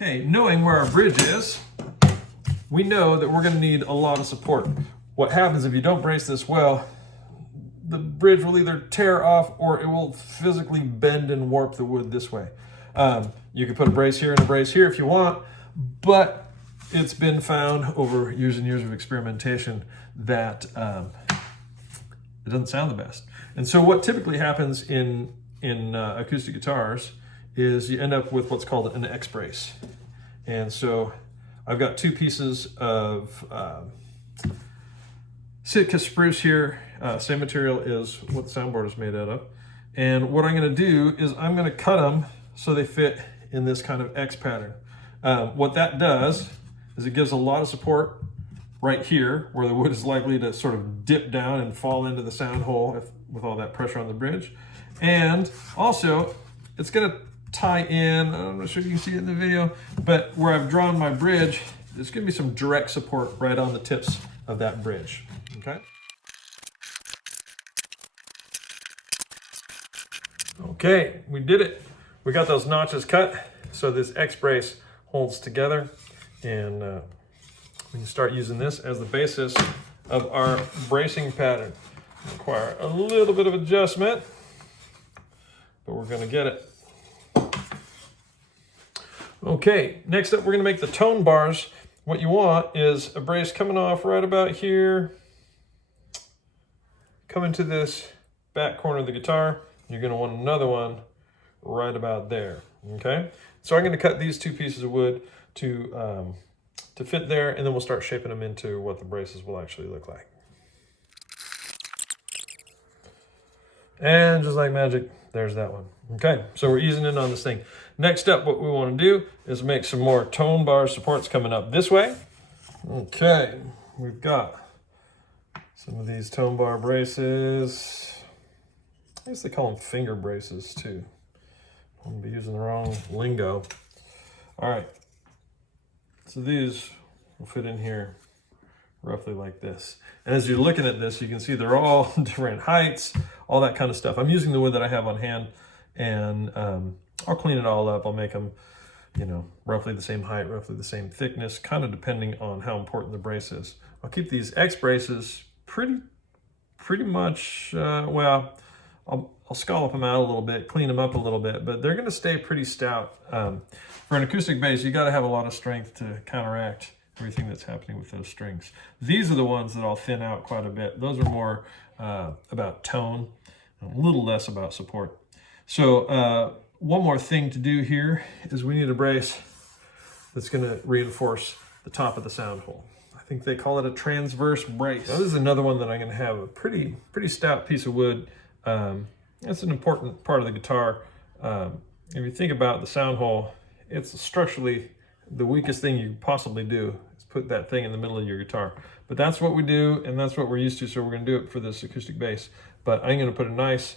Okay, knowing where our bridge is, we know that we're going to need a lot of support. What happens if you don't brace this well, the bridge will either tear off or it will physically bend and warp the wood this way. You can put a brace here and a brace here if you want, but it's been found over years and years of experimentation that it doesn't sound the best. And so what typically happens in acoustic guitars is you end up with what's called an X brace. And so I've got two pieces of Sitka spruce here. Same material is what the soundboard is made out of. And what I'm going to do is I'm going to cut them so they fit in this kind of X pattern. What that does is it gives a lot of support right here where the wood is likely to sort of dip down and fall into the sound hole with all that pressure on the bridge. And also it's going to tie in, I'm not sure if you can see it in the video, but where I've drawn my bridge, there's going to be some direct support right on the tips of that bridge. Okay. Okay, we did it. We got those notches cut so this X brace holds together, and we can start using this as the basis of our bracing pattern. Require a little bit of adjustment, but we're going to get it. Okay, next up we're going to make the tone bars. What you want is a brace coming off right about here, coming to this back corner of the guitar. You're going to want another one right about there. Okay, so I'm going to cut these two pieces of wood to fit there, and then we'll start shaping them into what the braces will actually look like. And just like magic, there's that one. Okay, so we're easing in on this thing. Next up, what we want to do is make some more tone bar supports coming up this way. Okay, we've got some of these tone bar braces. I guess they call them finger braces too. I'm gonna be using the wrong lingo. All right, so these will fit in here roughly like this. And as you're looking at this, you can see they're all different heights, all that kind of stuff. I'm using the wood that I have on hand, and I'll clean it all up. I'll make them, you know, roughly the same height, roughly the same thickness, kind of depending on how important the brace is. I'll keep these X braces pretty much, well, I'll scallop them out a little bit, clean them up a little bit, but they're going to stay pretty stout. For an acoustic bass, you got to have a lot of strength to counteract everything that's happening with those strings. These are the ones that I'll thin out quite a bit. Those are more about tone, a little less about support. So one more thing to do here is we need a brace that's going to reinforce the top of the sound hole. I think they call it a transverse brace. Now, this is another one that I'm going to have a pretty stout piece of wood. That's an important part of the guitar. If you think about the sound hole, it's structurally the weakest thing you possibly do is put that thing in the middle of your guitar. But that's what we do, and that's what we're used to, so we're going to do it for this acoustic bass. But I'm going to put a nice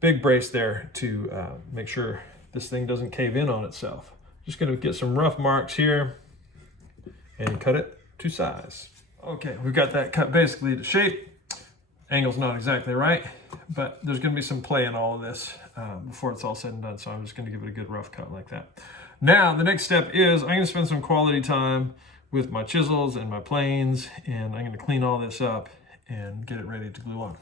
big brace there to make sure this thing doesn't cave in on itself. Just going to get some rough marks here and cut it to size. Okay, we've got that cut basically to shape. Angle's not exactly right, but there's going to be some play in all of this before it's all said and done, so I'm just going to give it a good rough cut like that. Now, the next step is I'm going to spend some quality time with my chisels and my planes, and I'm going to clean all this up and get it ready to glue on.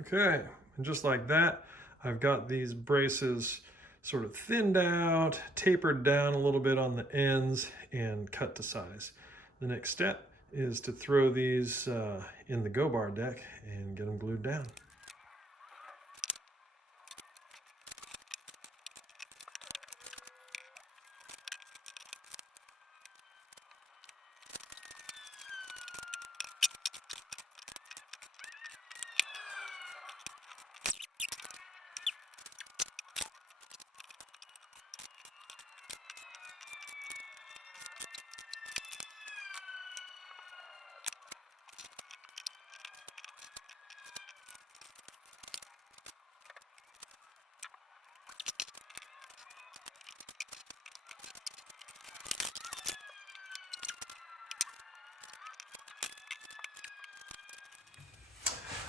Okay, and just like that, I've got these braces sort of thinned out, tapered down a little bit on the ends, and cut to size. The next step is to throw these in the go bar deck and get them glued down.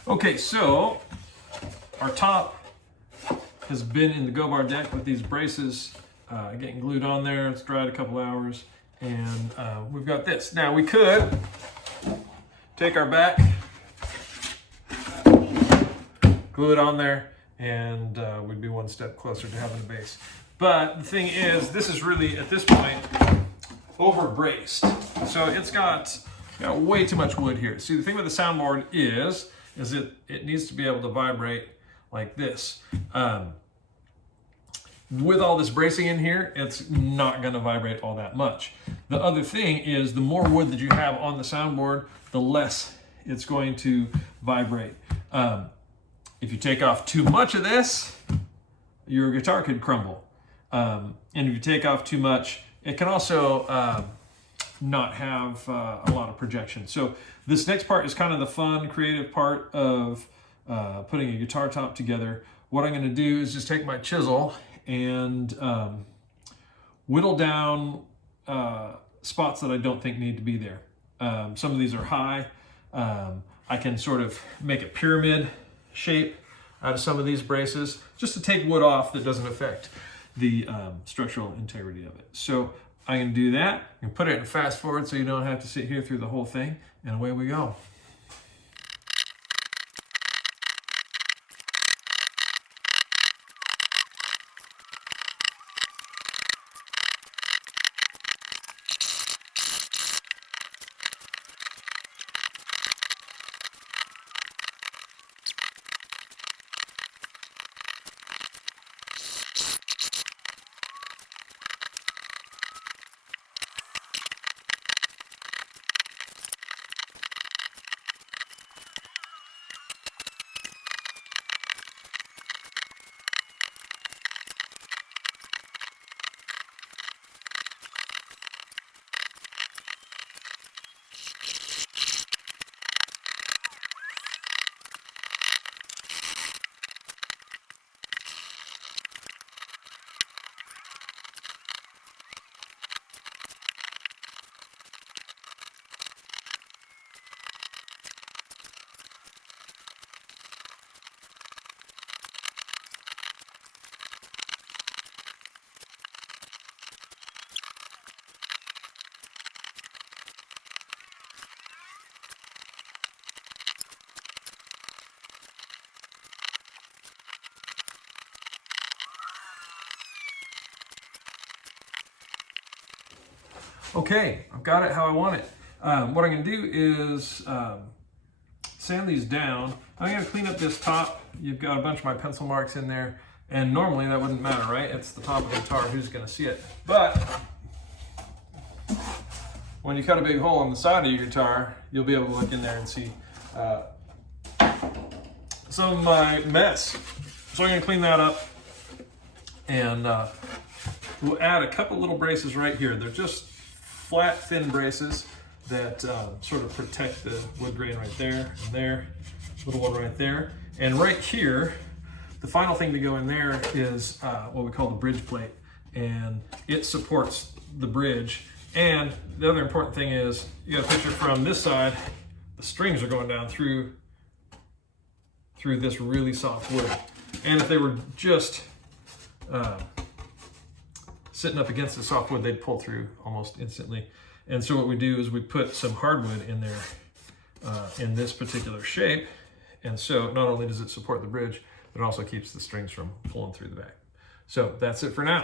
Okay, so our top has been in the go bar deck with these braces getting glued on there. It's dried a couple hours, and we've got this. Now we could take our back, glue it on there, and we'd be one step closer to having a bass. But the thing is, this is really, at this point, over braced. So it's got way too much wood here. See, the thing with the soundboard is it needs to be able to vibrate like this. With all this bracing in here, it's not going to vibrate all that much. The other thing is, the more wood that you have on the soundboard, the less it's going to vibrate. If you take off too much of this, your guitar could crumble. And if you take off too much, it can also not have a lot of projection. So this next part is kind of the fun, creative part of putting a guitar top together. What I'm going to do is just take my chisel and whittle down spots that I don't think need to be there. Some of these are high. I can sort of make a pyramid shape out of some of these braces just to take wood off that doesn't affect the structural integrity of it. So I can do that. I can put it in fast forward so you don't have to sit here through the whole thing, and away we go. Okay, I've got it how I want it. What I'm going to do is sand these down. I'm going to clean up this top. You've got a bunch of my pencil marks in there, and normally that wouldn't matter, right? It's the top of the guitar, who's going to see it? But when you cut a big hole on the side of your guitar, you'll be able to look in there and see some of my mess. So I'm going to clean that up, and we'll add a couple little braces right here. They're just flat, thin braces that sort of protect the wood grain right there and there, little one right there. And right here, the final thing to go in there is what we call the bridge plate, and it supports the bridge. And the other important thing is, you got a picture from this side, the strings are going down through this really soft wood. And if they were just sitting up against the soft wood, they'd pull through almost instantly. And so what we do is we put some hardwood in there in this particular shape. And so not only does it support the bridge, but it also keeps the strings from pulling through the back. So that's it for now.